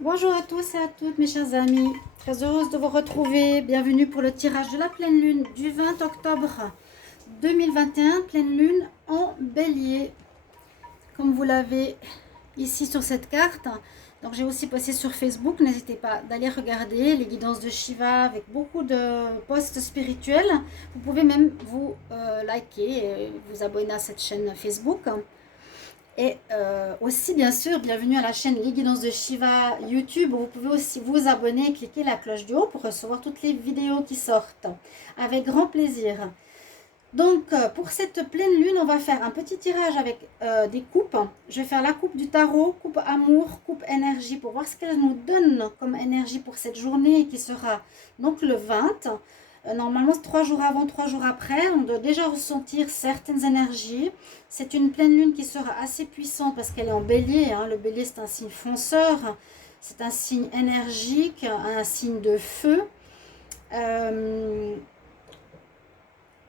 Bonjour à tous et à toutes mes chers amis, très heureuse de vous retrouver. Bienvenue pour le tirage de la pleine lune du 20 octobre 2021, pleine lune en bélier. Comme vous l'avez ici sur cette carte, donc j'ai aussi posté sur Facebook, n'hésitez pas d'aller regarder les guidances de Shiva avec beaucoup de posts spirituels. Vous pouvez même vous liker et vous abonner à cette chaîne Facebook. Et aussi, bien sûr, bienvenue à la chaîne Les Guidances de Shiva YouTube. Vous pouvez aussi vous abonner et cliquer la cloche du haut pour recevoir toutes les vidéos qui sortent. Avec grand plaisir. Donc, pour cette pleine lune, on va faire un petit tirage avec des coupes. Je vais faire la coupe du tarot, coupe amour, coupe énergie pour voir ce qu'elle nous donne comme énergie pour cette journée qui sera donc le 20. Normalement, 3 jours avant, 3 jours après, on doit déjà ressentir certaines énergies. C'est une pleine lune qui sera assez puissante parce qu'elle est en bélier, hein. Le bélier, c'est un signe fonceur, c'est un signe énergique, un signe de feu.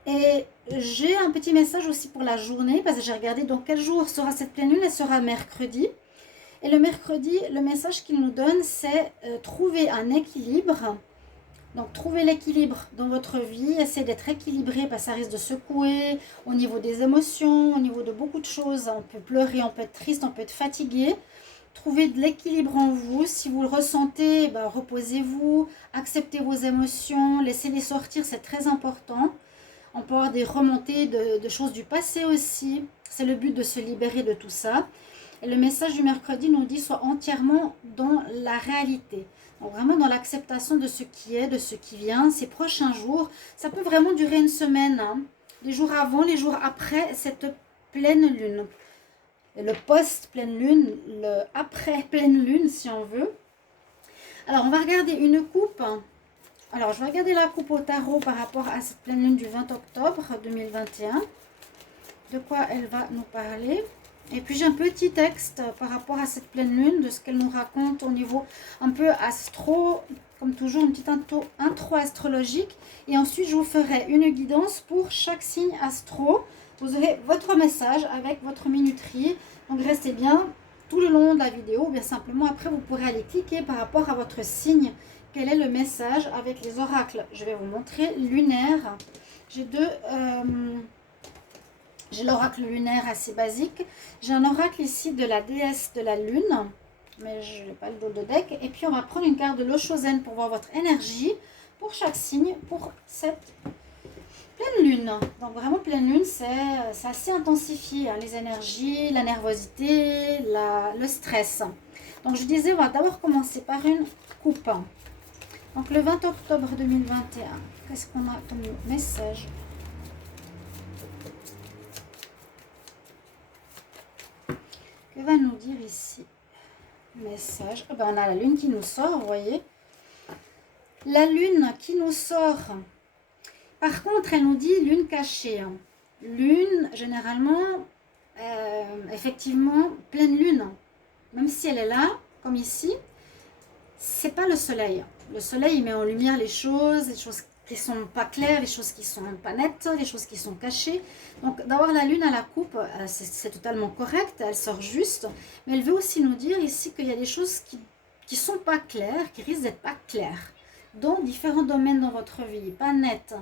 Et j'ai un petit message aussi pour la journée, parce que j'ai regardé donc quel jour sera cette pleine lune. Elle sera mercredi. Et le mercredi, le message qu'il nous donne, c'est trouver un équilibre. Donc, trouvez l'équilibre dans votre vie, essayez d'être équilibré, parce que ça risque de secouer au niveau des émotions, au niveau de beaucoup de choses. On peut pleurer, on peut être triste, on peut être fatigué. Trouvez de l'équilibre en vous. Si vous le ressentez, ben, reposez-vous, acceptez vos émotions, laissez-les sortir, c'est très important. On peut avoir des remontées de choses du passé aussi. C'est le but de se libérer de tout ça. Et le message du mercredi nous dit soit entièrement dans la réalité. Donc vraiment dans l'acceptation de ce qui est, de ce qui vient, ces prochains jours. Ça peut vraiment durer une semaine, hein. Les jours avant, les jours après cette pleine lune. Le post-pleine lune, le après-pleine lune si on veut. Alors on va regarder une coupe. Alors je vais regarder la coupe au tarot par rapport à cette pleine lune du 20 octobre 2021. De quoi elle va nous parler. Et puis j'ai un petit texte par rapport à cette pleine lune, de ce qu'elle nous raconte au niveau un peu astro, comme toujours une petite intro astrologique. Et ensuite je vous ferai une guidance pour chaque signe astro. Vous aurez votre message avec votre minuterie. Donc restez bien tout le long de la vidéo, ou bien simplement après vous pourrez aller cliquer par rapport à votre signe. Quel est le message avec les oracles? Je vais vous montrer lunaire. J'ai j'ai l'oracle lunaire assez basique. J'ai un oracle ici de la déesse de la lune, mais je n'ai pas le dos de deck. Et puis on va prendre une carte de l'Oshozen pour voir votre énergie pour chaque signe pour cette pleine lune. Donc vraiment pleine lune, c'est assez intensifié, hein, les énergies, la nervosité, le stress. Donc je disais, on va d'abord commencer par une coupe. Donc le 20 octobre 2021, qu'est-ce qu'on a comme message? Que va nous dire ici? Message. Oh ben on a la lune qui nous sort, vous voyez. La lune qui nous sort. Par contre, elle nous dit lune cachée. Lune, généralement, effectivement, pleine lune. Même si elle est là, comme ici, c'est pas le soleil. Le soleil, il met en lumière les choses qui sont pas claires, les choses qui sont pas nettes, les choses qui sont cachées. Donc d'avoir la lune à la coupe, c'est totalement correct, elle sort juste, mais elle veut aussi nous dire ici qu'il y a des choses qui sont pas claires, qui risquent d'être pas claires, dans différents domaines dans votre vie, pas nettes.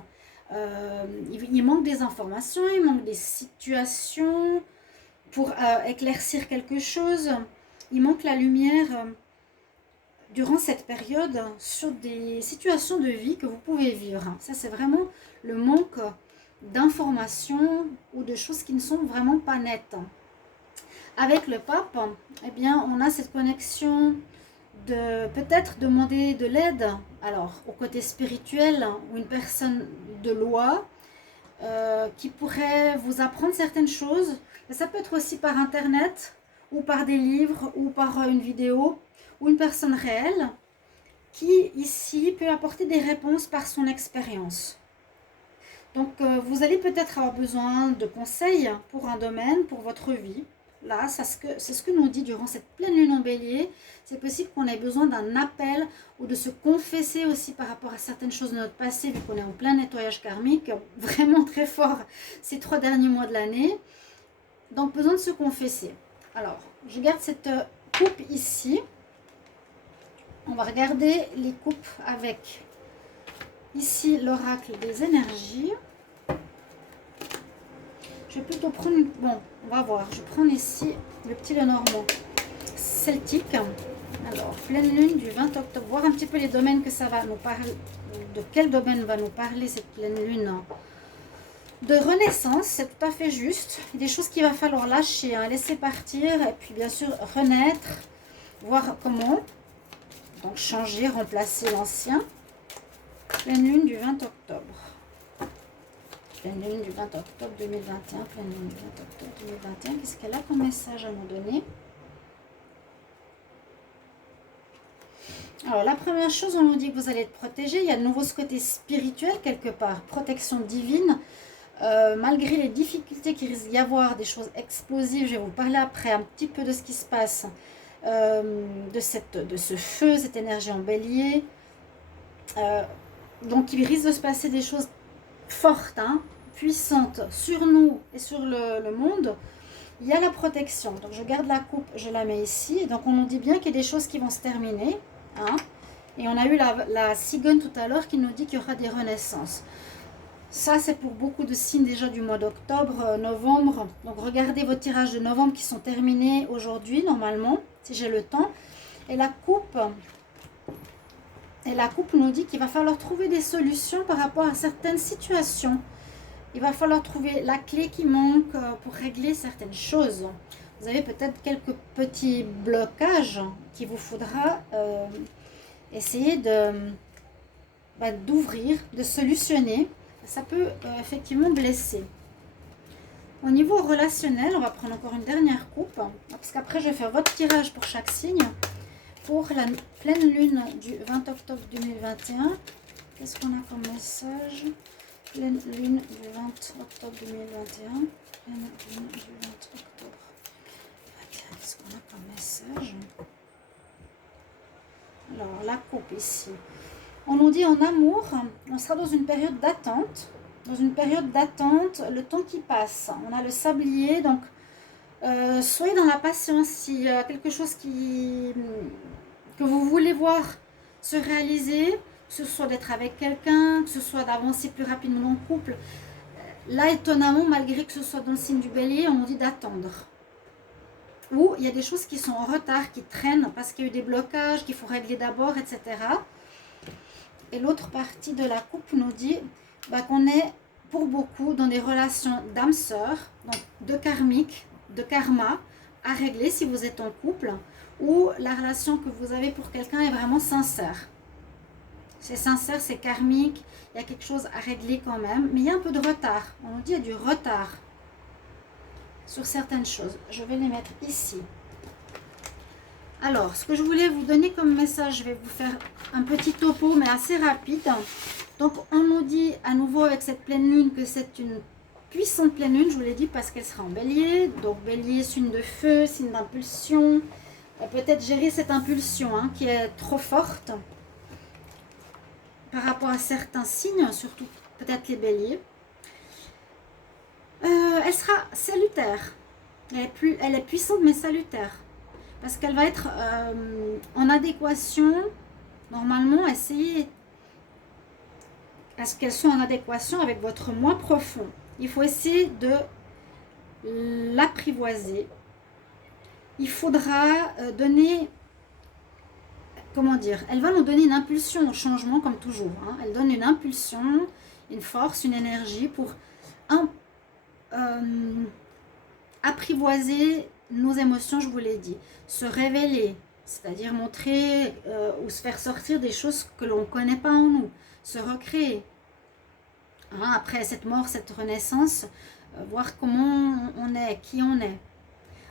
Il manque des informations, il manque des situations pour éclaircir quelque chose, il manque la lumière durant cette période sur des situations de vie que vous pouvez vivre. Ça, c'est vraiment le manque d'informations ou de choses qui ne sont vraiment pas nettes. Avec le pape, eh bien, on a cette connexion de peut-être demander de l'aide, alors au côté spirituel, ou une personne de loi qui pourrait vous apprendre certaines choses. Et ça peut être aussi par internet, ou par des livres, ou par une vidéo, ou une personne réelle qui ici peut apporter des réponses par son expérience. Donc vous allez peut-être avoir besoin de conseils pour un domaine, pour votre vie. Là, c'est ce que nous dit durant cette pleine lune en bélier. C'est possible qu'on ait besoin d'un appel ou de se confesser aussi par rapport à certaines choses de notre passé, vu qu'on est en plein nettoyage karmique, vraiment très fort ces 3 derniers mois de l'année. Donc besoin de se confesser. Alors, je garde cette coupe ici. On va regarder les coupes avec ici l'oracle des énergies. Je vais plutôt prendre... Bon, on va voir. Je prends ici le petit Lenormand celtique. Alors, pleine lune du 20 octobre. Voir un petit peu les domaines que ça va nous parler. De quel domaine va nous parler cette pleine lune de renaissance. C'est tout à fait juste. Il y a des choses qu'il va falloir lâcher, hein, laisser partir. Et puis, bien sûr, renaître. Voir comment. Donc, changer, remplacer l'ancien. Pleine lune du 20 octobre. Pleine lune du 20 octobre 2021. Pleine lune du 20 octobre 2021. Qu'est-ce qu'elle a comme message à nous donner? Alors, la première chose, on nous dit que vous allez être protégé. Il y a de nouveau ce côté spirituel quelque part. Protection divine. Malgré les difficultés qu'il risque d'y avoir, des choses explosives. Je vais vous parler après un petit peu de ce qui se passe. De ce feu, cette énergie en bélier. Donc, il risque de se passer des choses fortes, hein, puissantes sur nous et sur le monde. Il y a la protection. Donc, je garde la coupe, je la mets ici. Donc, on nous dit bien qu'il y a des choses qui vont se terminer. Hein, et on a eu la cigogne tout à l'heure qui nous dit qu'il y aura des renaissances. Ça, c'est pour beaucoup de signes déjà du mois d'octobre, novembre. Donc, regardez vos tirages de novembre qui sont terminés aujourd'hui, normalement, si j'ai le temps. Et la coupe nous dit qu'il va falloir trouver des solutions par rapport à certaines situations. Il va falloir trouver la clé qui manque pour régler certaines choses. Vous avez peut-être quelques petits blocages qu'il vous faudra essayer d'ouvrir, de solutionner. Ça peut effectivement blesser. Au niveau relationnel, on va prendre encore une dernière coupe. Parce qu'après, je vais faire votre tirage pour chaque signe. Pour la pleine lune du 20 octobre 2021. Qu'est-ce qu'on a comme message? Pleine lune du 20 octobre 2021. Pleine lune du 20 octobre. Qu'est-ce qu'on a comme message? Alors, la coupe ici. On nous dit en amour, on sera dans une période d'attente. Dans une période d'attente, le temps qui passe. On a le sablier, donc soyez dans la patience. S'il y a quelque chose que vous voulez voir se réaliser, que ce soit d'être avec quelqu'un, que ce soit d'avancer plus rapidement en couple. Là, étonnamment, malgré que ce soit dans le signe du bélier, on nous dit d'attendre. Ou il y a des choses qui sont en retard, qui traînent parce qu'il y a eu des blocages qu'il faut régler d'abord, etc. Et l'autre partie de la coupe nous dit qu'on est pour beaucoup dans des relations d'âme-sœur, donc de karmique, de karma à régler si vous êtes en couple, ou la relation que vous avez pour quelqu'un est vraiment sincère. C'est sincère, c'est karmique, il y a quelque chose à régler quand même, mais il y a un peu de retard. On nous dit qu'il y a du retard sur certaines choses. Je vais les mettre ici. Alors, ce que je voulais vous donner comme message, je vais vous faire un petit topo, mais assez rapide. Donc, on nous dit à nouveau avec cette pleine lune que c'est une puissante pleine lune, je vous l'ai dit, parce qu'elle sera en bélier. Donc, bélier, signe de feu, signe d'impulsion. Peut-être gérer cette impulsion hein, qui est trop forte par rapport à certains signes, surtout peut-être les béliers. Elle sera salutaire. Elle est puissante mais salutaire. Parce qu'elle va être en adéquation. Normalement, essayez à ce qu'elle soit en adéquation avec votre moi profond. Il faut essayer de l'apprivoiser. Il faudra donner... Comment dire? Elle va nous donner une impulsion au changement comme toujours. Hein. Elle donne une impulsion, une force, une énergie pour apprivoiser nos émotions, je vous l'ai dit. Se révéler, c'est-à-dire montrer ou se faire sortir des choses que l'on ne connaît pas en nous. Se recréer. Hein, après cette mort, cette renaissance, voir comment on est, qui on est.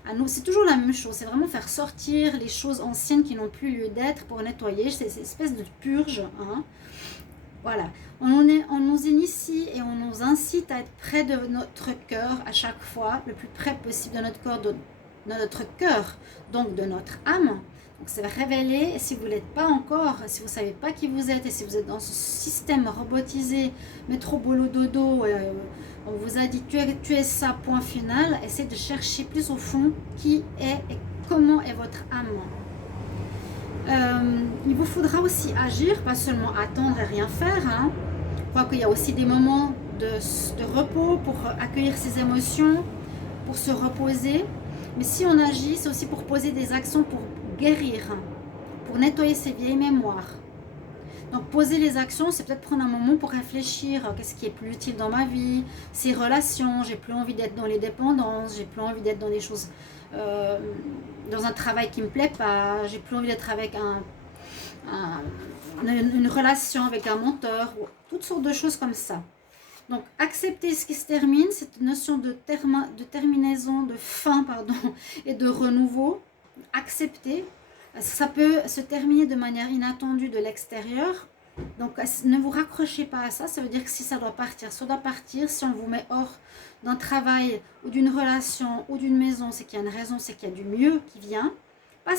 À nous, c'est toujours la même chose, c'est vraiment faire sortir les choses anciennes qui n'ont plus lieu d'être pour nettoyer, c'est cette espèce de purge. Hein. Voilà, on nous initie et on nous incite à être près de notre cœur à chaque fois, le plus près possible de notre corps, de notre cœur, donc de notre âme. Donc c'est révéler, et si vous ne l'êtes pas encore, si vous ne savez pas qui vous êtes, et si vous êtes dans ce système robotisé, métro boulot dodo, on vous a dit tu es ça, point final, essayez de chercher plus au fond qui est et comment est votre âme. Il Il vous faudra aussi agir, pas seulement attendre et rien faire. Hein. Je crois qu'il y a aussi des moments de repos pour accueillir ses émotions, pour se reposer. Mais si on agit, c'est aussi pour poser des actions pour guérir, pour nettoyer ses vieilles mémoires. Donc poser les actions, c'est peut-être prendre un moment pour réfléchir. Qu'est-ce qui est plus utile dans ma vie? Ces relations, j'ai plus envie d'être dans les dépendances, j'ai plus envie d'être dans des choses, dans un travail qui me plaît pas, j'ai plus envie d'être avec une relation avec un menteur, ou toutes sortes de choses comme ça. Donc accepter ce qui se termine, cette notion de terminaison, de fin, pardon, et de renouveau, accepter. Ça peut se terminer de manière inattendue de l'extérieur. Donc ne vous raccrochez pas à ça. Ça veut dire que si ça doit partir, ça doit partir. Si on vous met hors d'un travail ou d'une relation ou d'une maison, c'est qu'il y a une raison, c'est qu'il y a du mieux qui vient. Pas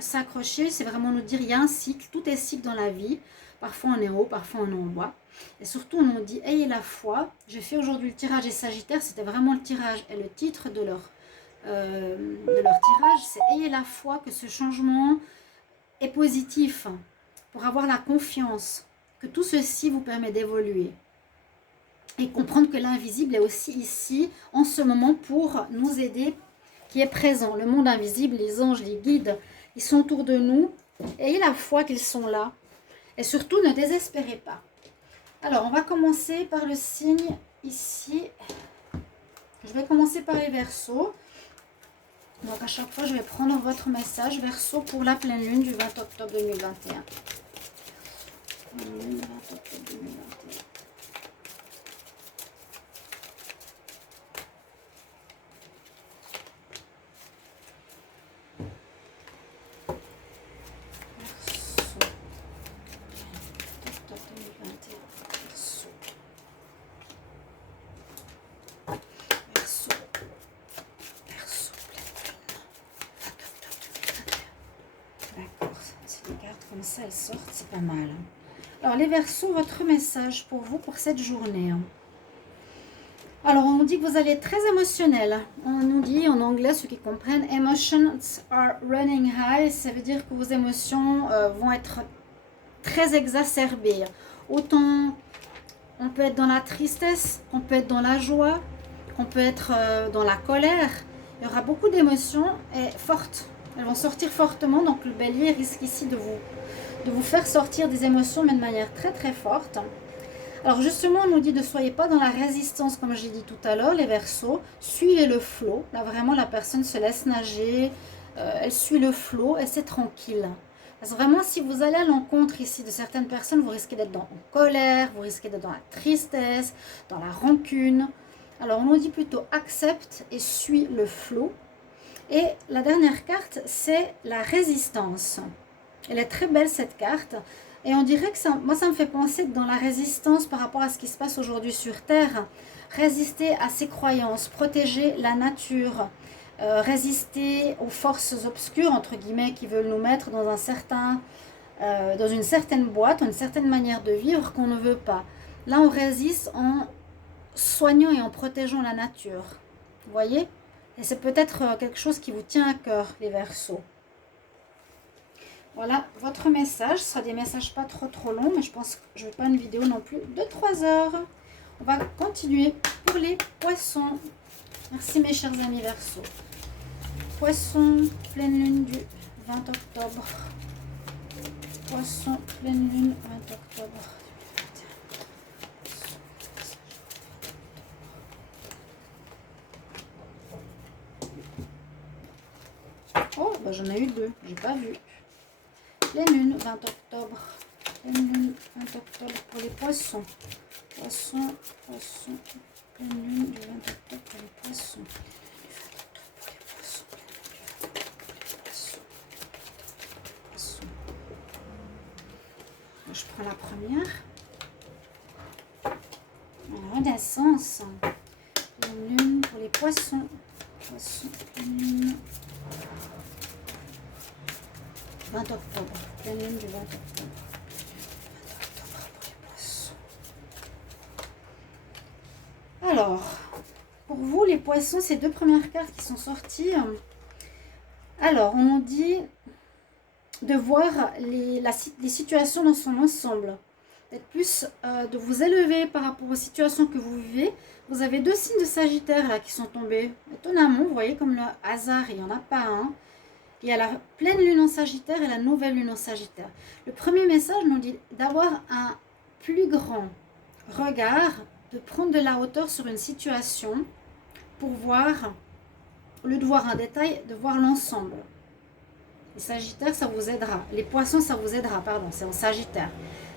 s'accrocher, c'est vraiment nous dire il y a un cycle, tout est cycle dans la vie. Parfois on est haut, parfois on est en bas. Et surtout on nous dit ayez la foi. J'ai fait aujourd'hui le tirage des Sagittaires, c'était vraiment le tirage et le titre de leur tirage, c'est ayez la foi que ce changement est positif, pour avoir la confiance que tout ceci vous permet d'évoluer et comprendre que l'invisible est aussi ici en ce moment pour nous aider, qui est présent. Le monde invisible, les anges, les guides, ils sont autour de nous. Ayez la foi qu'ils sont là et surtout ne désespérez pas. Alors on va commencer par le signe ici. Je vais commencer par les Verseaux. Donc à chaque fois, je vais prendre votre message Verseau pour la pleine lune du 20 octobre 2021. Pleine lune 20 octobre 2021. Comme ça, elles sortent, c'est pas mal. Alors, les Verseaux, votre message pour vous pour cette journée. Alors, on nous dit que vous allez être très émotionnel. On nous dit en anglais, ceux qui comprennent, emotions are running high. Ça veut dire que vos émotions vont être très exacerbées. Autant on peut être dans la tristesse, on peut être dans la joie, on peut être dans la colère. Il y aura beaucoup d'émotions et fortes. Elles vont sortir fortement, donc le Bélier risque ici de vous faire sortir des émotions, mais de manière très très forte. Alors justement, on nous dit ne soyez pas dans la résistance, comme j'ai dit tout à l'heure, les Verseaux. Suivez le flot. Là, vraiment, la personne se laisse nager. Elle suit le flot et c'est tranquille. Parce que vraiment, si vous allez à l'encontre ici de certaines personnes, vous risquez d'être en colère, vous risquez d'être dans la tristesse, dans la rancune. Alors, on nous dit plutôt accepte et suis le flot. Et la dernière carte, c'est la résistance. Elle est très belle, cette carte. Et on dirait que ça, moi, ça me fait penser que dans la résistance par rapport à ce qui se passe aujourd'hui sur Terre, résister à ses croyances, protéger la nature, résister aux forces obscures, entre guillemets, qui veulent nous mettre dans dans une certaine boîte, une certaine manière de vivre qu'on ne veut pas. Là, on résiste en soignant et en protégeant la nature. Vous voyez ? Et c'est peut-être quelque chose qui vous tient à cœur, les Verseaux. Voilà votre message. Ce sera des messages pas trop longs, mais je pense que je ne veux pas une vidéo non plus de 3 heures. On va continuer pour les Poissons. Merci mes chers amis Verseaux. Poissons, pleine lune du 20 octobre. Poissons, pleine lune 20 octobre. Oh, bah j'en ai eu 2, j'ai pas vu. Pleine lune 20 octobre. Pleine lune 20 octobre pour les Poissons. Poissons, poissons. Pleine lune du 20 octobre pour les Poissons. Je prends la première. La renaissance. Pleine lune pour les Poissons. Poissons, pleine lune. 20 octobre, pleine lune du 20 octobre. 20 octobre pour les Poissons. Alors, pour vous les Poissons, ces 2 premières cartes qui sont sorties. Alors, on nous dit de voir les situations dans son ensemble. Peut-être plus de vous élever par rapport aux situations que vous vivez. Vous avez 2 signes de Sagittaire là qui sont tombés. Étonnamment, vous voyez comme le hasard, il n'y en a pas un. Il y a la pleine lune en Sagittaire et la nouvelle lune en Sagittaire. Le premier message nous dit d'avoir un plus grand regard, de prendre de la hauteur sur une situation pour voir, au lieu de voir un détail, de voir l'ensemble. Les Sagittaires, ça vous aidera. Les Poissons, ça vous aidera, pardon, c'est en Sagittaire.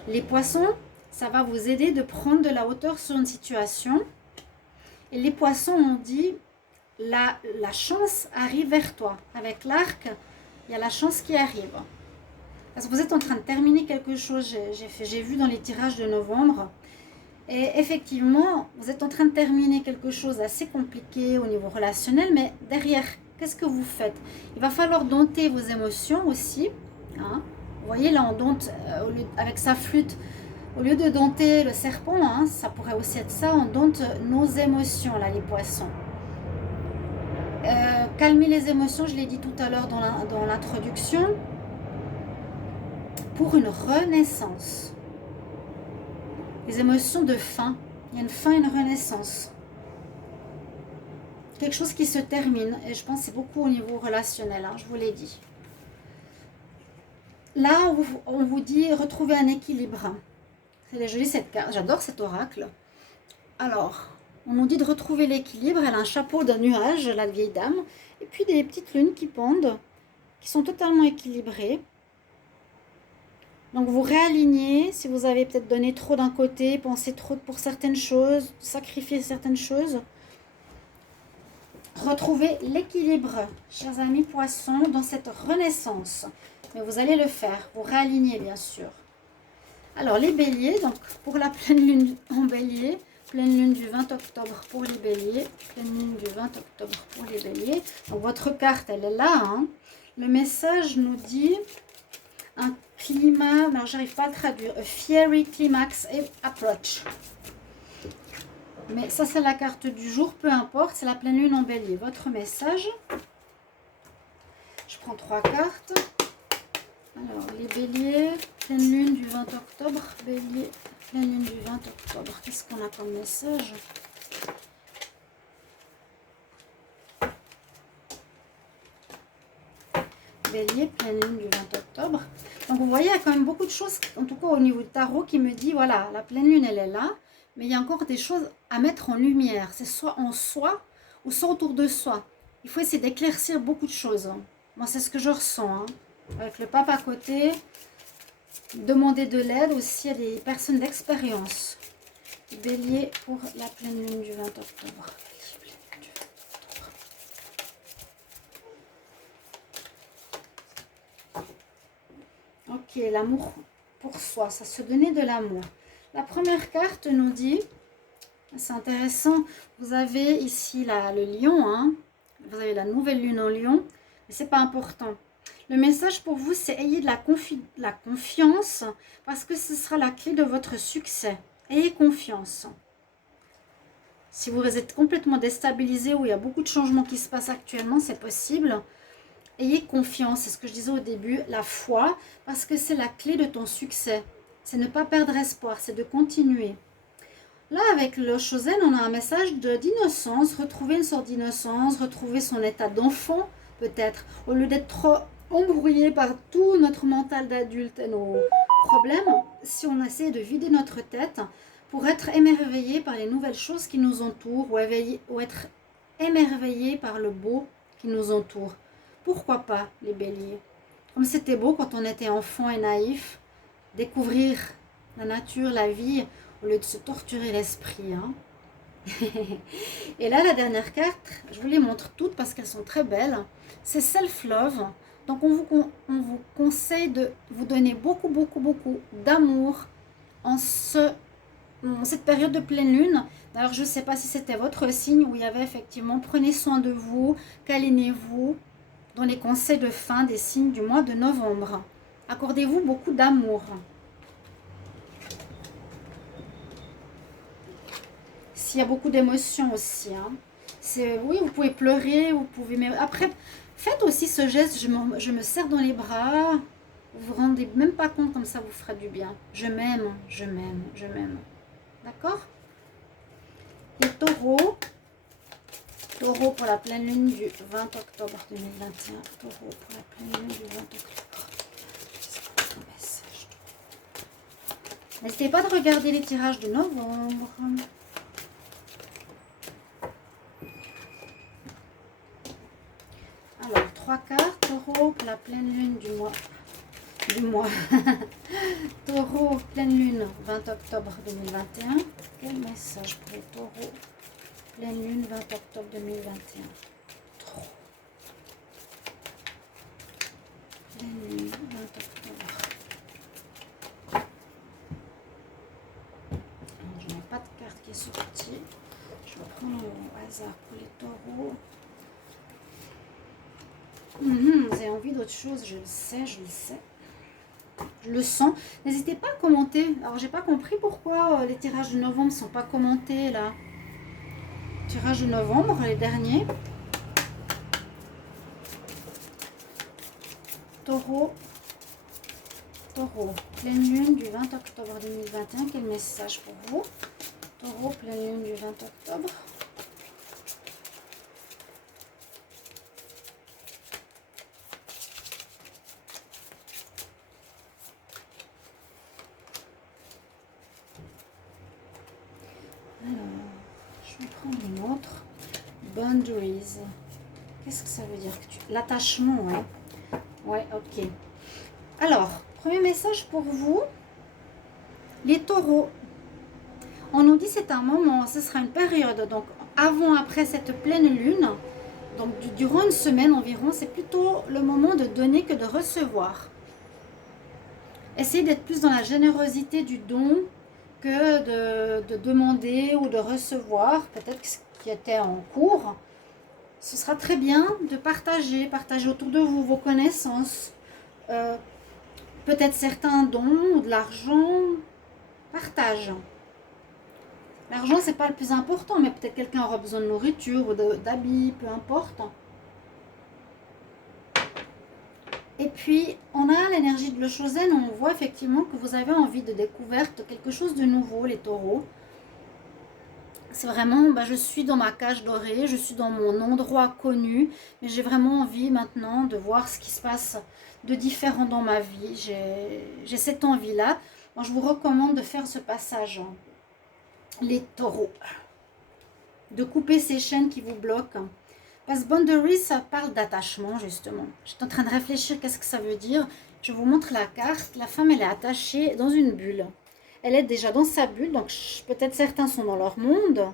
Les Poissons, ça va vous aider de prendre de la hauteur sur une situation. Et les Poissons, on dit, la chance arrive vers toi. Avec l'arc, il y a la chance qui arrive. Parce que vous êtes en train de terminer quelque chose, j'ai vu dans les tirages de novembre. Et effectivement, vous êtes en train de terminer quelque chose d'assez compliqué au niveau relationnel, mais derrière, qu'est-ce que vous faites? Il va falloir dompter vos émotions aussi. Hein. Vous voyez, là, on dompte avec sa flûte. Au lieu de dompter le serpent, hein, ça pourrait aussi être ça, on dompte nos émotions, là, les poissons. Calmer les émotions, je l'ai dit tout à l'heure dans l'introduction, pour une renaissance. Les émotions de fin, il y a une fin et une renaissance. Quelque chose qui se termine, et je pense que c'est beaucoup au niveau relationnel, hein, je vous l'ai dit. Là, on vous dit retrouver un équilibre. C'est joli cette carte, j'adore cet oracle. Alors, on nous dit de retrouver l'équilibre. Elle a un chapeau d'un nuage, la vieille dame, et puis des petites lunes qui pendent, qui sont totalement équilibrées. Donc vous réalignez, si vous avez peut-être donné trop d'un côté, pensé trop pour certaines choses, sacrifié certaines choses. Retrouvez l'équilibre, chers amis poissons, dans cette renaissance. Mais vous allez le faire, vous réalignez bien sûr. Alors les béliers, donc pour la pleine lune en bélier, pleine lune du 20 octobre pour les béliers, pleine lune du 20 octobre pour les béliers. Donc votre carte, elle est là. Hein. Le message nous dit un climat, non, j'arrive pas à le traduire, a fiery climax approach. Mais ça, c'est la carte du jour, peu importe, c'est la pleine lune en bélier. Votre message, je prends 3 cartes. Alors, les béliers, pleine lune du 20 octobre, bélier, pleine lune du 20 octobre. Qu'est-ce qu'on a comme message? Bélier, pleine lune du 20 octobre. Donc, vous voyez, il y a quand même beaucoup de choses, en tout cas au niveau du tarot, qui me dit, voilà, la pleine lune, elle est là. Mais il y a encore des choses à mettre en lumière. C'est soit en soi ou soit autour de soi. Il faut essayer d'éclaircir beaucoup de choses. Moi, c'est ce que je ressens. Hein. Avec le pape à côté, demander de l'aide aussi à des personnes d'expérience. Bélier pour la pleine lune du 20 octobre. Ok, l'amour pour soi, ça se donnait de l'amour. La première carte nous dit, c'est intéressant, vous avez ici le lion, hein, vous avez la nouvelle lune en lion, mais c'est pas important. Le message pour vous, c'est ayez de la confiance, parce que ce sera la clé de votre succès. Ayez confiance. Si vous êtes complètement déstabilisé, ou il y a beaucoup de changements qui se passent actuellement, c'est possible. Ayez confiance, c'est ce que je disais au début, la foi, parce que c'est la clé de ton succès. C'est ne pas perdre espoir, c'est de continuer. Là, avec le Chosen, on a un message d'innocence, retrouver une sorte d'innocence, retrouver son état d'enfant, peut-être, au lieu d'être trop embrouillé par tout notre mental d'adulte et nos problèmes, si on essaie de vider notre tête pour être émerveillé par les nouvelles choses qui nous entourent ou être émerveillé par le beau qui nous entoure. Pourquoi pas, les béliers? Comme c'était beau quand on était enfant et naïf, découvrir la nature, la vie, au lieu de se torturer l'esprit. Hein. Et là, la dernière carte, je vous les montre toutes parce qu'elles sont très belles. C'est Self-Love. Donc, on vous conseille de vous donner beaucoup, beaucoup, beaucoup d'amour en cette période de pleine lune. D'ailleurs, je ne sais pas si c'était votre signe où il y avait effectivement, prenez soin de vous, câlinez-vous, dans les conseils de fin des signes du mois de novembre. Accordez-vous beaucoup d'amour. S'il y a beaucoup d'émotions aussi. Hein. Oui, vous pouvez pleurer, vous pouvez... Mais après, faites aussi ce geste, je me serre dans les bras. Vous vous rendez même pas compte comme ça vous fera du bien. Je m'aime, je m'aime, je m'aime. D'accord? Les taureaux. Taureau pour la pleine lune du 20 octobre 2021. Taureau pour la pleine lune du 20 octobre. N'hésitez pas de regarder les tirages de novembre. Alors, 3 cartes. Taureau pour la pleine lune du mois. Taureau, pleine lune, 20 octobre 2021. Quel message pour les taureaux? Pleine lune, 20 octobre 2021. Trop. Pleine lune, 20 octobre. Alors, je n'ai pas de carte qui est sortie. Je vais prendre au hasard pour les taureaux. Vous avez envie d'autre chose, je le sais, je le sais. Je le sens. N'hésitez pas à commenter. Alors, j'ai pas compris pourquoi les tirages de novembre ne sont pas commentés là. Tirage de novembre, les derniers. Taureau. Taureau. Pleine lune du 20 octobre 2021. Quel message pour vous? Taureau, pleine lune du 20 octobre. Boundaries. Qu'est-ce que ça veut dire? L'attachement, ouais. Ouais, ok. Alors, premier message pour vous. Les taureaux. On nous dit c'est un moment, ce sera une période. Donc, avant, après cette pleine lune, donc durant une semaine environ, c'est plutôt le moment de donner que de recevoir. Essayez d'être plus dans la générosité du don que de demander ou de recevoir. Peut-être ce qui était en cours. Ce sera très bien de partager autour de vous vos connaissances, peut-être certains dons ou de l'argent. Partage. L'argent, c'est pas le plus important, mais peut-être quelqu'un aura besoin de nourriture ou d'habits, peu importe. Et puis, on a l'énergie de l'Eushozen, on voit effectivement que vous avez envie de découverte, quelque chose de nouveau, les taureaux. C'est vraiment, je suis dans ma cage dorée, je suis dans mon endroit connu, mais j'ai vraiment envie maintenant de voir ce qui se passe de différent dans ma vie. J'ai cette envie-là. Moi, je vous recommande de faire ce passage, les taureaux, de couper ces chaînes qui vous bloquent. Parce que boundary, ça parle d'attachement, justement. Je suis en train de réfléchir, qu'est-ce que ça veut dire. Je vous montre la carte. La femme, elle est attachée dans une bulle. Elle est déjà dans sa bulle, donc peut-être certains sont dans leur monde.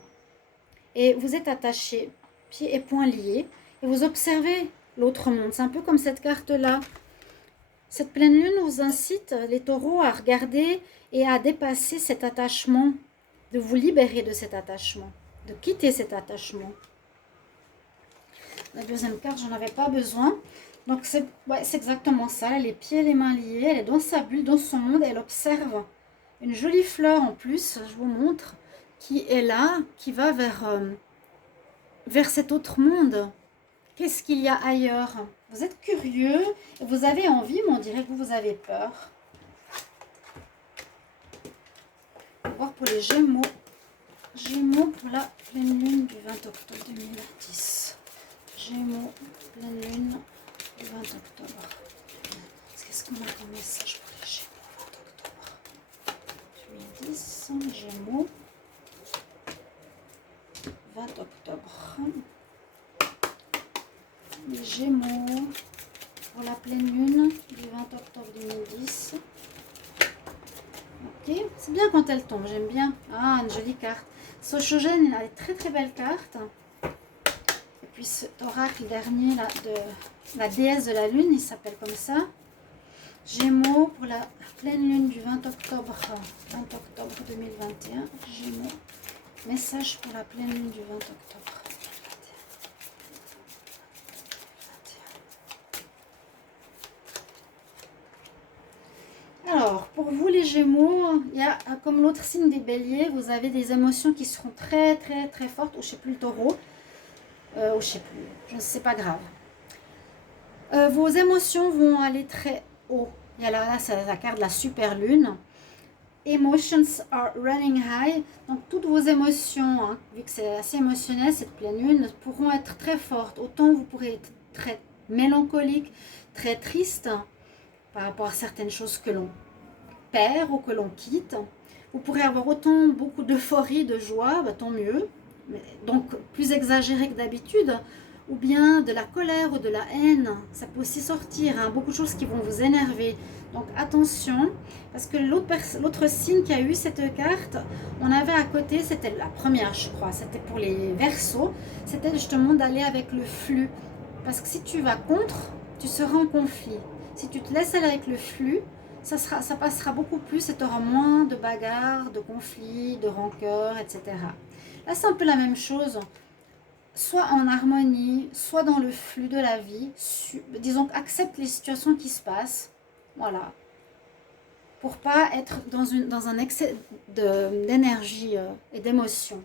Et vous êtes attachés, pieds et poings liés. Et vous observez l'autre monde. C'est un peu comme cette carte-là. Cette pleine lune vous incite, les taureaux, à regarder et à dépasser cet attachement. De vous libérer de cet attachement. De quitter cet attachement. La deuxième carte, j'en avais pas besoin. Donc, c'est exactement ça. Elle a les pieds et les mains liés. Elle est dans sa bulle, dans son monde. Elle observe une jolie fleur en plus, je vous montre, qui est là, qui va vers cet autre monde. Qu'est-ce qu'il y a ailleurs? Vous êtes curieux, vous avez envie, mais on dirait que vous avez peur. On va voir pour les Gémeaux. Gémeaux pour la pleine lune du 20 octobre 2010. Gémeaux, pleine lune du 20 octobre. Qu'est-ce qu'on a comme message pour les Gémeaux 20 octobre? 10, Gémeaux, 20 octobre. Les Gémeaux, pour la pleine lune du 20 octobre 2010. Ok, c'est bien quand elle tombe, j'aime bien. Ah, une jolie carte. Sochogen, il a une très très belle carte. Et puis cet oracle dernier là, de la déesse de la lune, il s'appelle comme ça. Gémeaux pour la pleine lune du 20 octobre 2021. Gémeaux. Message pour la pleine lune du 20 octobre 2021. Alors, pour vous les Gémeaux, il y a comme l'autre signe des Béliers, vous avez des émotions qui seront très très très fortes, ou je ne sais plus le Taureau, ou je ne sais plus, je ne sais pas grave. Vos émotions vont aller très haut. Et alors là, c'est la carte de la super lune. Emotions are running high. Donc toutes vos émotions, hein, vu que c'est assez émotionnel, cette pleine lune, pourront être très fortes. Autant vous pourrez être très mélancolique, très triste par rapport à certaines choses que l'on perd ou que l'on quitte. Vous pourrez avoir autant beaucoup d'euphorie, de joie, bah, tant mieux. Donc plus exagéré que d'habitude. Ou bien de la colère ou de la haine. Ça peut aussi sortir, hein, beaucoup de choses qui vont vous énerver. Donc attention, parce que l'autre signe qui a eu cette carte, on avait à côté, c'était la première je crois, c'était pour les Verseaux, c'était justement d'aller avec le flux. Parce que si tu vas contre, tu seras en conflit. Si tu te laisses aller avec le flux, ça passera beaucoup plus et tu auras moins de bagarres, de conflits, de rancœurs, etc. Là c'est un peu la même chose. Soit en harmonie, soit dans le flux de la vie. Disons, accepte les situations qui se passent. Voilà. Pour pas être dans un excès d'énergie et d'émotion.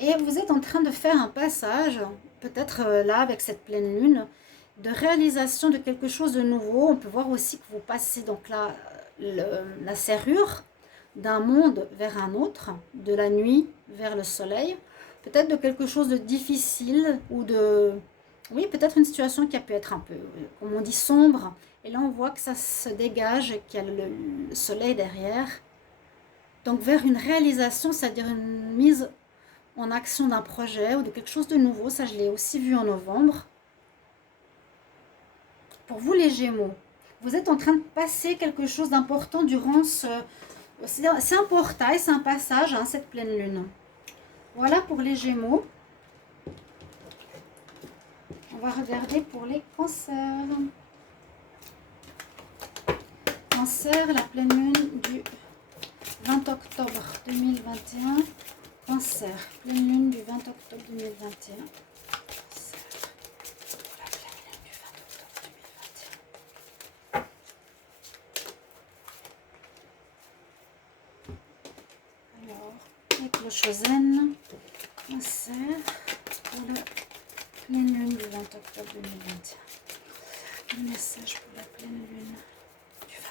Et vous êtes en train de faire un passage, peut-être là avec cette pleine lune, de réalisation de quelque chose de nouveau. On peut voir aussi que vous passez donc là la serrure d'un monde vers un autre, de la nuit vers le soleil. Peut-être de quelque chose de difficile ou de... Oui, peut-être une situation qui a pu être un peu, comme on dit, sombre. Et là, on voit que ça se dégage, qu'il y a le soleil derrière. Donc, vers une réalisation, c'est-à-dire une mise en action d'un projet ou de quelque chose de nouveau. Ça, je l'ai aussi vu en novembre. Pour vous, les Gémeaux, vous êtes en train de passer quelque chose d'important durant ce... C'est un portail, c'est un passage, hein, cette pleine lune. Voilà pour les Gémeaux. On va regarder pour les Cancers. Cancer, la pleine lune du 20 octobre 2021. Cancer, pleine lune du 20 octobre 2021. Cancer, la pleine lune du 20 octobre 2021. Alors, les Clochozènes. Cancer, pour la pleine lune du 20 octobre 2021. Le message pour la pleine lune du 20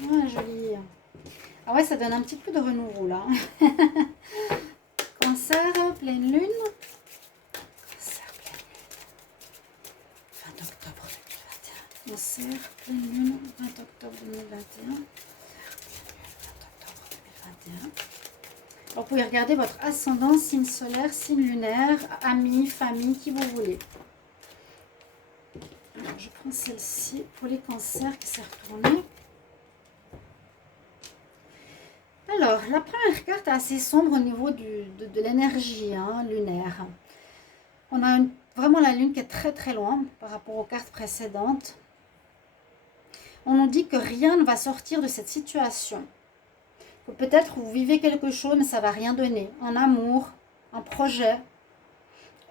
octobre. Ouais, joli. Ah ouais, ça donne un petit peu de renouveau là. Cancer, pleine lune. Cancer, pleine lune. 20 octobre 2021. Cancer, pleine lune, 20 octobre 2021. 20 octobre 2021. Alors, vous pouvez regarder votre ascendant, signe solaire, signe lunaire, amis, famille, qui vous voulez. Alors, je prends celle-ci pour les cancers qui s'est retournée. Alors, la première carte est assez sombre au niveau de l'énergie lunaire. On a vraiment la lune qui est très très loin par rapport aux cartes précédentes. On nous dit que rien ne va sortir de cette situation. Peut-être vous vivez quelque chose, mais ça ne va rien donner. Un amour, un projet.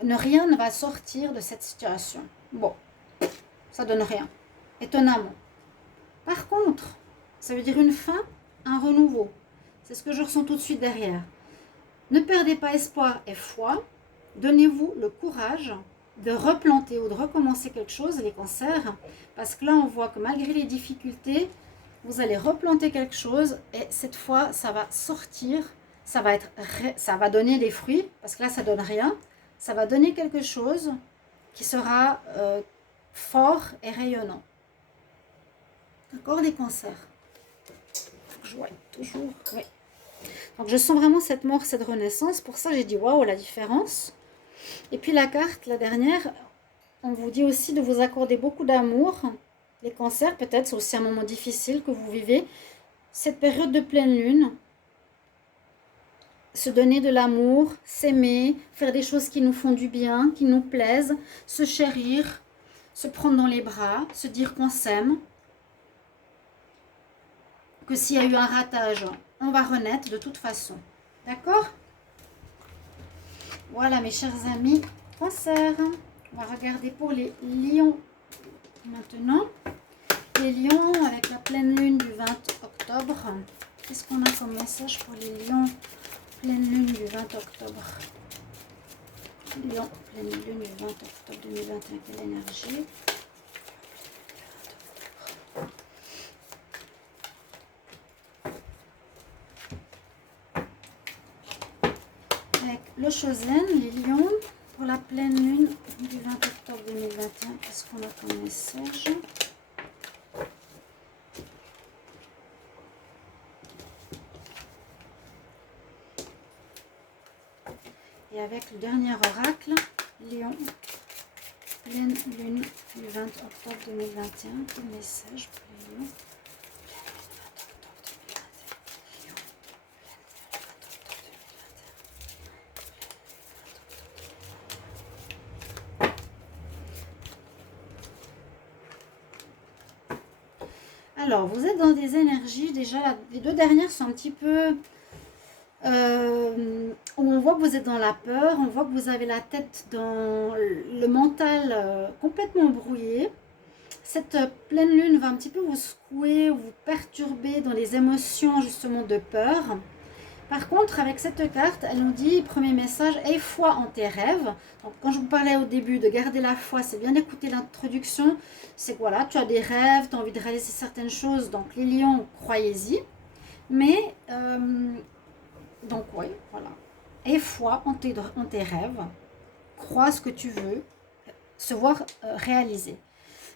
Rien ne va sortir de cette situation. Bon, ça donne rien. Étonnamment. Par contre, ça veut dire une fin, un renouveau. C'est ce que je ressens tout de suite derrière. Ne perdez pas espoir et foi. Donnez-vous le courage de replanter ou de recommencer quelque chose, les cancers. Parce que là, on voit que malgré les difficultés, vous allez replanter quelque chose et cette fois, ça va sortir. Ça va donner des fruits, parce que là, ça ne donne rien. Ça va donner quelque chose qui sera fort et rayonnant. D'accord, les cancers? Je vois toujours, oui. Donc, je sens vraiment cette mort, cette renaissance. Pour ça, j'ai dit, waouh, la différence. Et puis, la carte, la dernière, on vous dit aussi de vous accorder beaucoup d'amour. Les cancers, peut-être, c'est aussi un moment difficile que vous vivez. Cette période de pleine lune, se donner de l'amour, s'aimer, faire des choses qui nous font du bien, qui nous plaisent, se chérir, se prendre dans les bras, se dire qu'on s'aime. Que s'il y a eu un ratage, on va renaître de toute façon. D'accord? Voilà mes chers amis, Cancer. On va regarder pour les lions maintenant. Les lions avec la pleine lune du 20 octobre. Qu'est-ce qu'on a comme message pour les lions? Pleine lune du 20 octobre. Lion, pleine lune du 20 octobre 2021. Quelle énergie? le Chosen, les lions, pour la pleine lune du 20 octobre 2021, qu'est-ce qu'on a comme message? Et avec le dernier oracle, Lion, pleine lune du 20 octobre 2021, quel message pour les lions? Alors, vous êtes dans des énergies, déjà, les deux dernières sont un petit peu... où on voit que vous êtes dans la peur, on voit que vous avez la tête dans le mental complètement brouillé. Cette pleine lune va un petit peu vous secouer, vous perturber dans les émotions justement de peur. Par contre, avec cette carte, elle nous dit, premier message, aie foi en tes rêves. Donc, quand je vous parlais au début de garder la foi, c'est bien d'écouter l'introduction. C'est que voilà, tu as des rêves, tu as envie de réaliser certaines choses. Donc, les lions, croyez-y. Mais, donc oui, voilà. Aie foi en tes rêves. Crois ce que tu veux, se voir réaliser.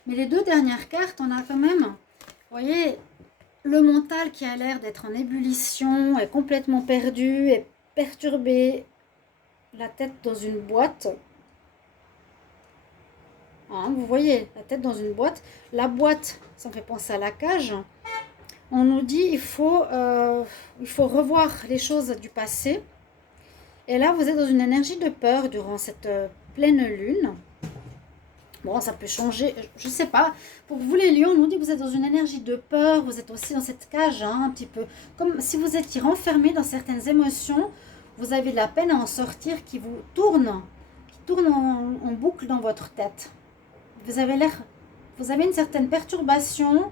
Mais les deux dernières cartes, on a quand même, vous voyez, le mental qui a l'air d'être en ébullition, est complètement perdu, est perturbé, la tête dans une boîte. Hein, vous voyez, la tête dans une boîte. La boîte, ça me fait penser à la cage. On nous dit il faut revoir les choses du passé. Et là, vous êtes dans une énergie de peur durant cette pleine lune. Bon, ça peut changer, je ne sais pas. Pour vous les lions, on nous dit que vous êtes dans une énergie de peur, vous êtes aussi dans cette cage, hein, un petit peu. Comme si vous étiez renfermé dans certaines émotions, vous avez de la peine à en sortir qui vous tourne, en boucle dans votre tête. Vous avez une certaine perturbation,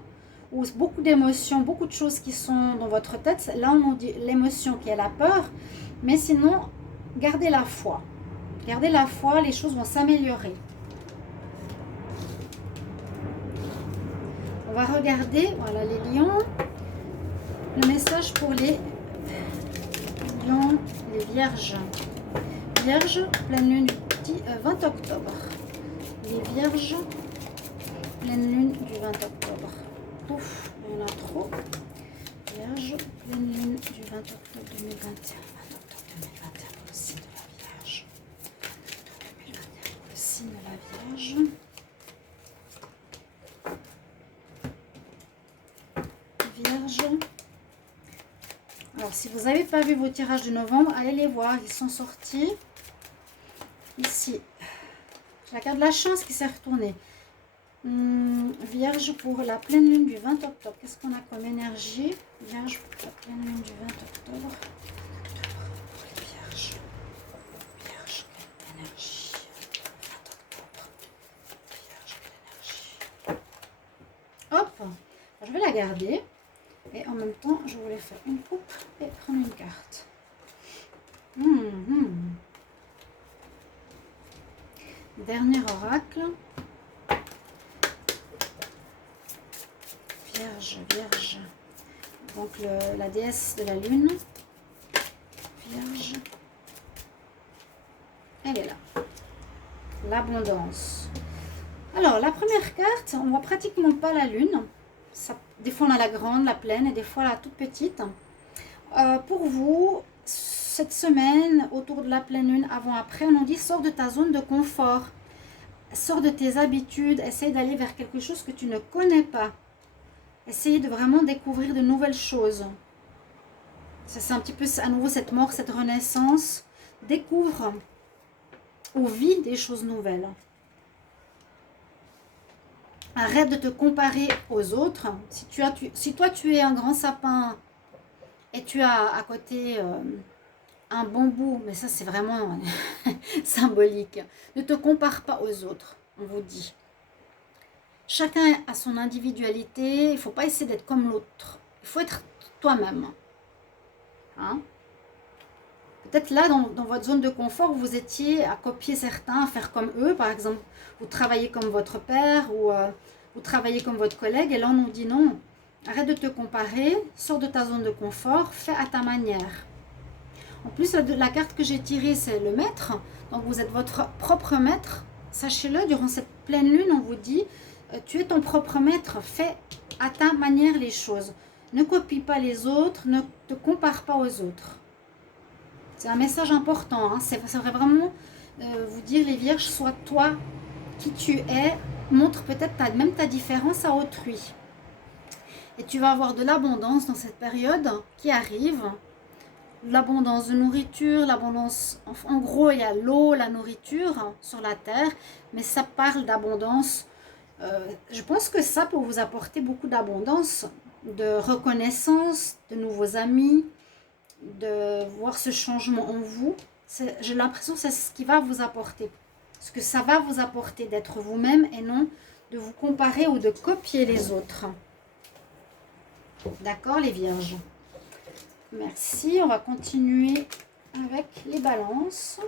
ou beaucoup d'émotions, beaucoup de choses qui sont dans votre tête. Là, on nous dit l'émotion qui est la peur, mais sinon, gardez la foi. Gardez la foi, les choses vont s'améliorer. On va regarder, voilà les lions, le message pour les lions, les vierges. Vierges, pleine lune du 20 octobre. Les vierges, pleine lune du 20 octobre. Ouf, il y en a trop. Vierge, pleine lune du 20 octobre 2021. 20 octobre 2021 pour le signe de la Vierge. 20 octobre 2021 pour le signe de la Vierge. Vierge. Alors, si vous n'avez pas vu vos tirages de novembre, allez les voir. Ils sont sortis ici. La carte de la chance qui s'est retournée. Vierge pour la pleine lune du 20 octobre. Qu'est-ce qu'on a comme énergie? Vierge pour la pleine lune du 20 octobre. Vierge. Vierge, quelle énergie. 20 octobre. Vierge, quelle énergie. Hop, je vais la garder. Et en même temps, je voulais faire une coupe et prendre une carte. Dernier oracle. Vierge, Vierge. Donc la déesse de la lune. Vierge. Elle est là. L'abondance. Alors, la première carte, on voit pratiquement pas la lune. Ça, des fois, on a la grande, la pleine, et des fois, la toute petite. Pour vous, cette semaine, autour de la pleine lune, avant-après, on nous dit, sors de ta zone de confort. Sors de tes habitudes. Essaye d'aller vers quelque chose que tu ne connais pas. Essaye de vraiment découvrir de nouvelles choses. C'est un petit peu à nouveau cette mort, cette renaissance. Découvre ou vis des choses nouvelles. Arrête de te comparer aux autres. Si toi tu es un grand sapin et tu as à côté un bambou, mais ça c'est vraiment symbolique. Ne te compare pas aux autres, on vous dit. Chacun a son individualité, il ne faut pas essayer d'être comme l'autre. Il faut être toi-même. Hein? Peut-être là, dans votre zone de confort, vous étiez à copier certains, à faire comme eux. Par exemple, vous travaillez comme votre père ou vous travaillez comme votre collègue. Et là, on nous dit non, arrête de te comparer, sors de ta zone de confort, fais à ta manière. En plus, la carte que j'ai tirée, c'est le maître. Donc, vous êtes votre propre maître. Sachez-le, durant cette pleine lune, on vous dit, tu es ton propre maître. Fais à ta manière les choses. Ne copie pas les autres, ne te compare pas aux autres. C'est un message important. Hein. Ça va vraiment vous dire, les vierges, sois toi qui tu es. Montre peut-être même ta différence à autrui. Et tu vas avoir de l'abondance dans cette période qui arrive. L'abondance de nourriture, l'abondance... En gros, il y a l'eau, la nourriture sur la terre. Mais ça parle d'abondance. Je pense que ça peut vous apporter beaucoup d'abondance, de reconnaissance, de nouveaux amis, de voir ce changement en vous. J'ai l'impression que c'est ce qui va vous apporter. Ce que ça va vous apporter d'être vous-même et non de vous comparer ou de copier les autres. D'accord, les vierges? Merci. On va continuer avec les balances.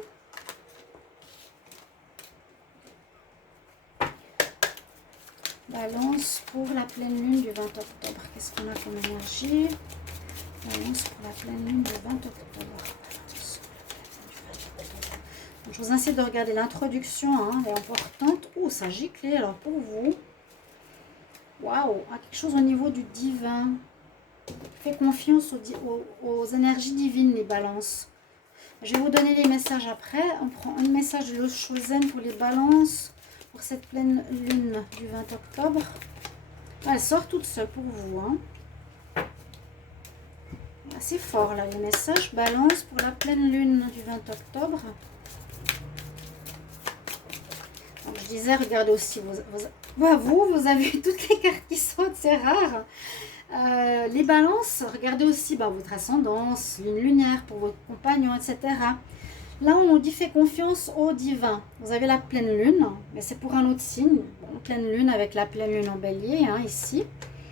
Balance pour la pleine lune du 20 octobre. Qu'est-ce qu'on a comme énergie? Balance pour la pleine lune du 20 octobre. Donc, je vous incite de regarder l'introduction, hein, elle est importante. Oh, ça giclait. Alors pour vous, waouh, quelque chose au niveau du divin. Faites confiance aux énergies divines, les balances. Je vais vous donner les messages après. On prend un message de l'Oshozen pour les balances, pour cette pleine lune du 20 octobre. Elle sort toute seule pour vous. Hein. C'est fort là, les messages balance pour la pleine lune du 20 octobre. Donc, je disais, regardez aussi, vous avez toutes les cartes qui sautent, c'est rare. Les balances, regardez aussi votre ascendance, lune lunaire pour votre compagnon, etc. Là, on nous dit fait confiance au divin. Vous avez la pleine lune, mais c'est pour un autre signe. Bon, pleine lune avec la pleine lune en bélier, hein, ici.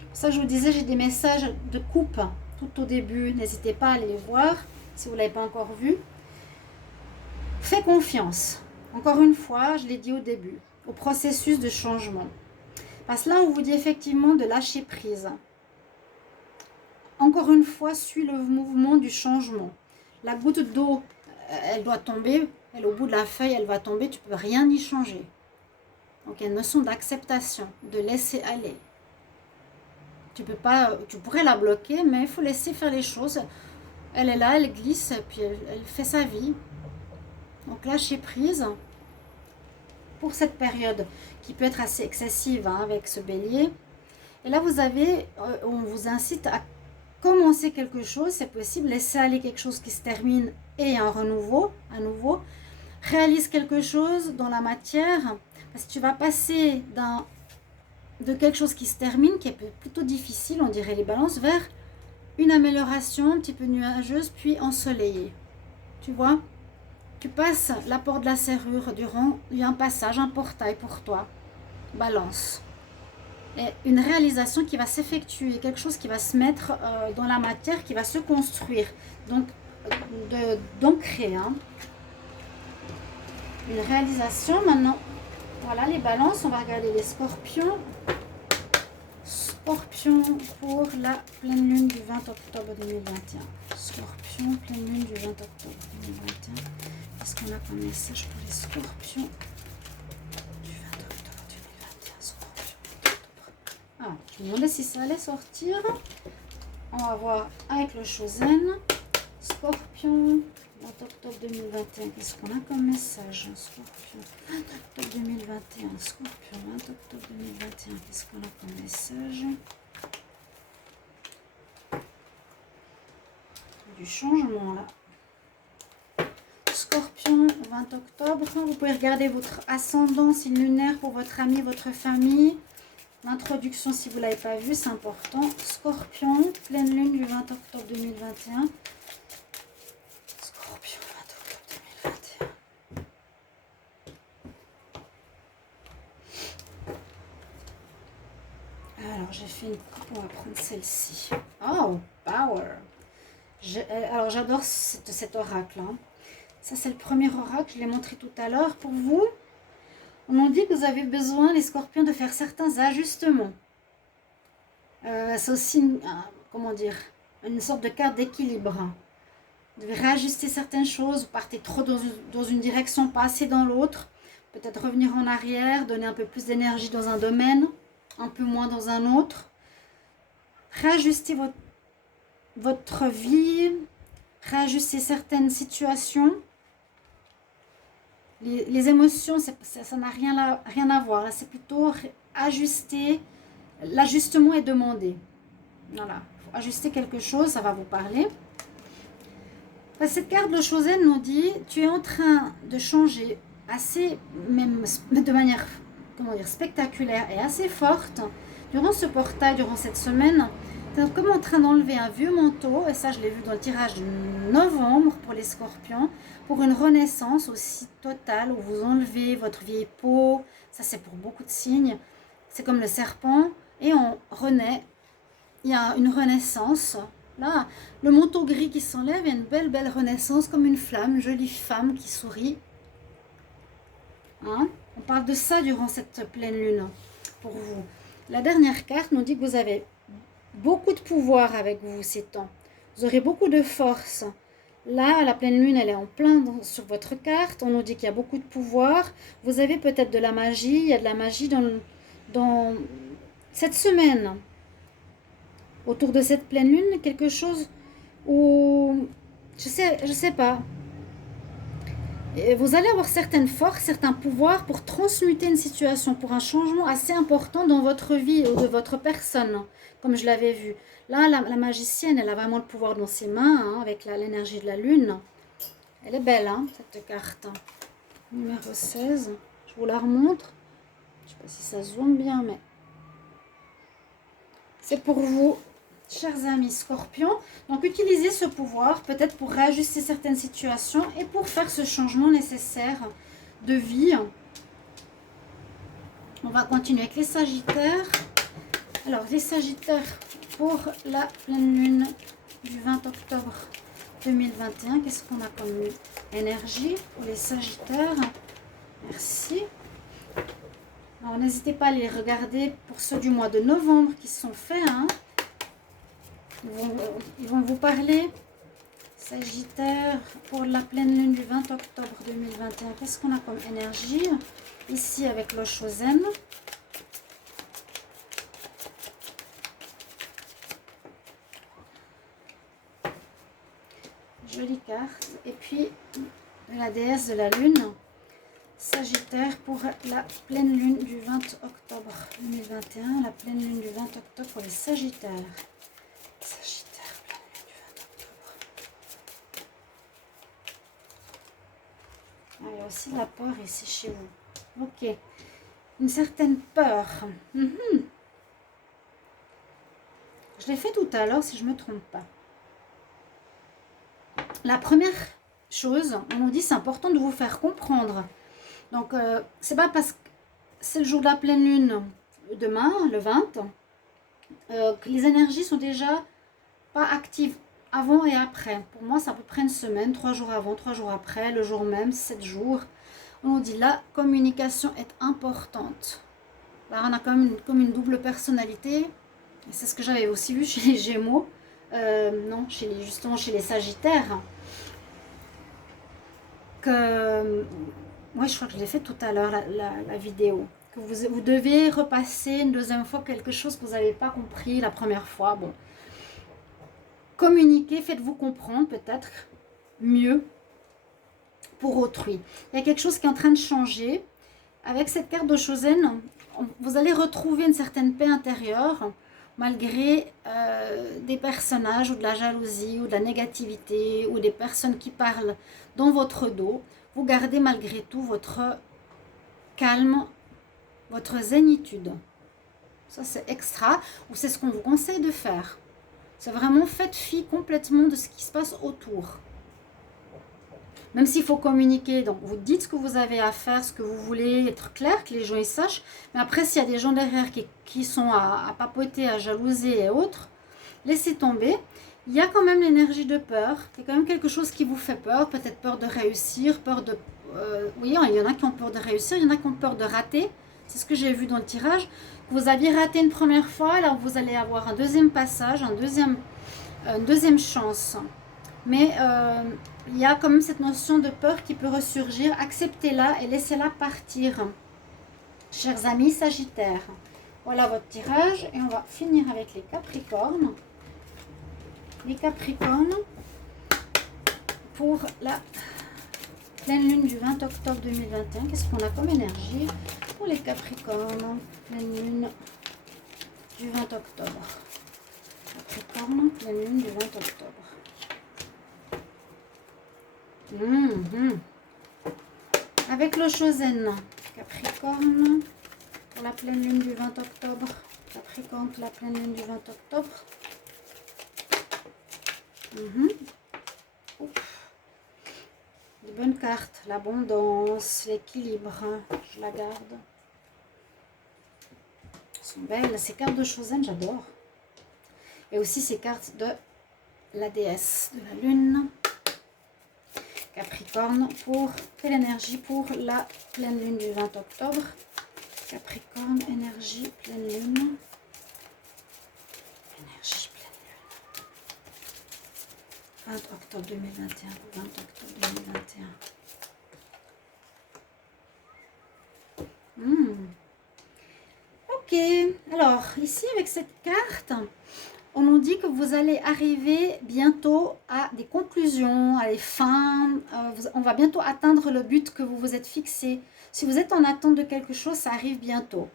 Pour ça, je vous disais, j'ai des messages de coupe tout au début. N'hésitez pas à aller les voir si vous ne l'avez pas encore vu. Fais confiance. Encore une fois, je l'ai dit au début, au processus de changement. Parce que là, on vous dit effectivement de lâcher prise. Encore une fois, suis le mouvement du changement. La goutte d'eau, elle doit tomber. Elle, au bout de la feuille, elle va tomber. Tu ne peux rien y changer. Donc, il y a une notion d'acceptation, de laisser aller. Tu pourrais la bloquer, mais il faut laisser faire les choses. Elle est là, elle glisse, et puis elle fait sa vie. Donc, lâcher prise pour cette période qui peut être assez excessive, hein, avec ce bélier. Et là, on vous incite à commencer quelque chose, c'est possible, laisser aller quelque chose qui se termine et un renouveau, à nouveau. Réalise quelque chose dans la matière, parce que tu vas passer de quelque chose qui se termine, qui est plutôt difficile, on dirait les balances, vers une amélioration un petit peu nuageuse, puis ensoleillée. Tu vois? Tu passes la porte de la serrure il y a un passage, un portail pour toi. Balance. Et une réalisation qui va s'effectuer, quelque chose qui va se mettre dans la matière, qui va se construire. Donc, d'ancrer. Hein. Une réalisation. Maintenant, voilà les balances. On va regarder les scorpions. Scorpion pour la pleine lune du 20 octobre 2021. Scorpion, pleine lune du 20 octobre 2021. Qu'est-ce qu'on a comme message pour les scorpions ? Je me demandais si ça allait sortir. On va voir avec le Chosen. Scorpion, 20 octobre 2021. Qu'est-ce qu'on a comme message? Scorpion, 20 octobre 2021. Scorpion, 20 octobre 2021. Qu'est-ce qu'on a comme message? Du changement là. Scorpion, 20 octobre. Vous pouvez regarder votre ascendant, signe lunaire pour votre ami, votre famille. L'introduction, si vous ne l'avez pas vue, c'est important. Scorpion, pleine lune du 20 octobre 2021. Scorpion, 20 octobre 2021. Alors, j'ai fait une coupe, on va prendre celle-ci. Oh, power! Alors, j'adore cet oracle. Hein. Ça, c'est le premier oracle, je l'ai montré tout à l'heure pour vous. On nous dit que vous avez besoin, les scorpions, de faire certains ajustements. C'est aussi, comment dire, une sorte de carte d'équilibre. Vous devez réajuster certaines choses. Vous partez trop dans une direction, pas assez dans l'autre. Peut-être revenir en arrière, donner un peu plus d'énergie dans un domaine, un peu moins dans un autre. Réajuster votre vie, réajuster certaines situations. Les émotions, ça n'a rien à voir. Là, c'est plutôt ajuster. L'ajustement est demandé. Voilà, il faut ajuster quelque chose, ça va vous parler. Cette carte de Chosen nous dit, tu es en train de changer assez, même de manière, comment dire, spectaculaire et assez forte. Durant ce portail, durant cette semaine, tu es comme en train d'enlever un vieux manteau, et ça je l'ai vu dans le tirage de novembre pour les scorpions, pour une renaissance aussi totale, où vous enlevez votre vieille peau, ça c'est pour beaucoup de signes, c'est comme le serpent, et on renaît, il y a une renaissance. Là, le manteau gris qui s'enlève, il y a une belle renaissance, comme une flamme, une jolie femme qui sourit. Hein? On parle de ça durant cette pleine lune, pour vous. La dernière carte nous dit que vous avez beaucoup de pouvoir avec vous ces temps. Vous aurez beaucoup de force. Là, la pleine lune, elle est en plein sur votre carte. On nous dit qu'il y a beaucoup de pouvoir. Vous avez peut-être de la magie. Il y a de la magie dans cette semaine. Autour de cette pleine lune, quelque chose où, je sais pas. Et vous allez avoir certaines forces, certains pouvoirs pour transmuter une situation, pour un changement assez important dans votre vie ou de votre personne, comme je l'avais vu. Là, la magicienne, elle a vraiment le pouvoir dans ses mains, hein, avec l'énergie de la lune. Elle est belle, hein, cette carte. Numéro 16. Je vous la remontre. Je ne sais pas si ça zoome bien, mais c'est pour vous, chers amis scorpions. Donc, utilisez ce pouvoir peut-être pour réajuster certaines situations et pour faire ce changement nécessaire de vie. On va continuer avec les sagittaires. Alors, les sagittaires, pour la pleine lune du 20 octobre 2021, qu'est-ce qu'on a comme énergie pour les sagittaires? Merci. Alors, n'hésitez pas à les regarder pour ceux du mois de novembre qui se sont faits, hein. Ils vont vous parler. Sagittaire, pour la pleine lune du 20 octobre 2021, qu'est-ce qu'on a comme énergie ici avec le Chosen? Jolie carte. Et puis la déesse de la lune, Sagittaire, pour la pleine lune du 20 octobre 2021, la pleine lune du 20 octobre pour les Sagittaires. Sagittaire, pleine lune du 20 octobre. Ah, il y a aussi la peur ici chez vous. Ok. Une certaine peur. Je l'ai fait tout à l'heure, si je ne me trompe pas. La première chose, on nous dit, c'est important de vous faire comprendre. Donc, c'est pas parce que c'est le jour de la pleine lune, demain, le 20, que les énergies sont déjà pas actives avant et après. Pour moi, c'est à peu près une semaine, 3 jours avant, 3 jours après, le jour même, 7 jours. On nous dit, la communication est importante. Là, on a comme une double personnalité. C'est ce que j'avais aussi vu chez les Gémeaux. Non, justement chez les Sagittaires. Ouais, je crois que je l'ai fait tout à l'heure, la vidéo. Que vous devez repasser une deuxième fois quelque chose que vous n'avez pas compris la première fois. Bon. Communiquez, faites-vous comprendre peut-être mieux pour autrui. Il y a quelque chose qui est en train de changer. Avec cette carte de Chosen, vous allez retrouver une certaine paix intérieure, malgré des personnages ou de la jalousie ou de la négativité ou des personnes qui parlent dans votre dos. Vous gardez malgré tout votre calme, votre zénitude. Ça, c'est extra, ou c'est ce qu'on vous conseille de faire. C'est vraiment faites fi complètement de ce qui se passe autour. Même s'il faut communiquer, donc vous dites ce que vous avez à faire, ce que vous voulez, être clair, que les gens y sachent. Mais après, s'il y a des gens derrière qui sont à papoter, à jalouser et autres, laissez tomber. Il y a quand même l'énergie de peur. Il y a quand même quelque chose qui vous fait peur. Peut-être peur de réussir, peur de... oui, il y en a qui ont peur de réussir, il y en a qui ont peur de rater. C'est ce que j'ai vu dans le tirage. Vous aviez raté une première fois, alors vous allez avoir un deuxième passage, une deuxième chance. Mais il y a quand même cette notion de peur qui peut ressurgir. Acceptez-la et laissez-la partir. Chers amis Sagittaires, voilà votre tirage et on va finir avec les Capricornes. Les Capricornes, pour la pleine lune du 20 octobre 2021, qu'est-ce qu'on a comme énergie pour les Capricornes? Pleine lune du 20 octobre. Capricorne, pleine lune du 20 octobre. Avec le Chosen, Capricorne, pour la pleine lune du 20 octobre. Capricorne, la pleine lune du 20 octobre. Des bonnes cartes, l'abondance, l'équilibre, je la garde. Elles sont belles, ces cartes de Chosen, j'adore. Et aussi ces cartes de la déesse de la lune. Capricorne, pour quelle énergie pour la pleine lune du 20 octobre? Capricorne, énergie, pleine lune. Énergie, pleine lune. 20 octobre 2021. 20 octobre 2021. Ok, alors ici avec cette carte, on nous dit que vous allez arriver bientôt à des conclusions, à des fins. On va bientôt atteindre le but que vous vous êtes fixé. Si vous êtes en attente de quelque chose, ça arrive bientôt.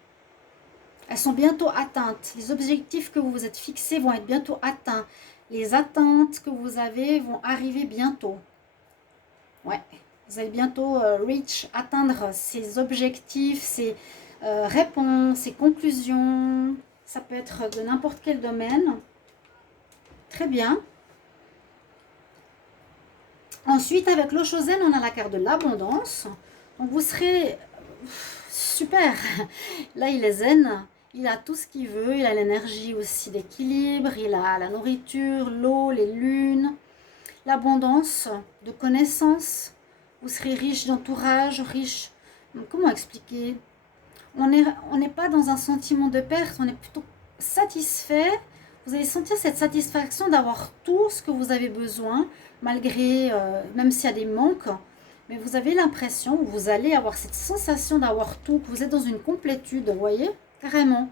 Elles sont bientôt atteintes. Les objectifs que vous vous êtes fixés vont être bientôt atteints. Les attentes que vous avez vont arriver bientôt. Ouais, vous allez bientôt atteindre ces objectifs, ces réponses, ces conclusions. Ça peut être de n'importe quel domaine. Très bien. Ensuite, avec le Chosen, on a la carte de l'abondance. Donc, vous serez super. Là, il est zen. Il a tout ce qu'il veut. Il a l'énergie aussi d'équilibre. Il a la nourriture, l'eau, les lunes. L'abondance de connaissances. Vous serez riche d'entourage, riche... Comment expliquer? On n'est pas dans un sentiment de perte. On est plutôt satisfait. Vous allez sentir cette satisfaction d'avoir tout ce que vous avez besoin, malgré, même s'il y a des manques. Mais vous avez l'impression, vous allez avoir cette sensation d'avoir tout, que vous êtes dans une complétude, vous voyez, carrément.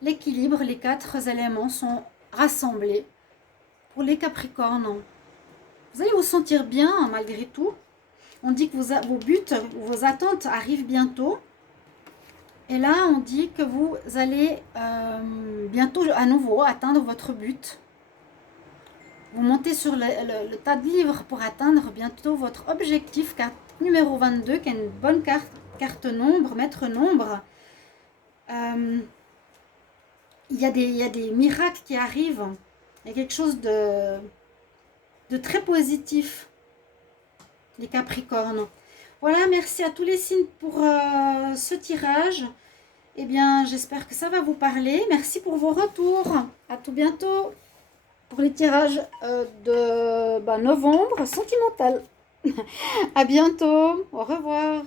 L'équilibre, les 4 éléments sont rassemblés. Pour les Capricornes, vous allez vous sentir bien malgré tout. On dit que vos buts, vos attentes arrivent bientôt. Et là, on dit que vous allez bientôt à nouveau atteindre votre but. Vous montez sur le tas de livres pour atteindre bientôt votre objectif. Carte numéro 22, qui est une bonne carte nombre, maître nombre. Il y a des miracles qui arrivent. Il y a quelque chose de très positif, les Capricornes. Voilà, merci à tous les signes pour ce tirage. Eh bien, j'espère que ça va vous parler. Merci pour vos retours. À tout bientôt pour les tirages de novembre sentimental. À bientôt. Au revoir.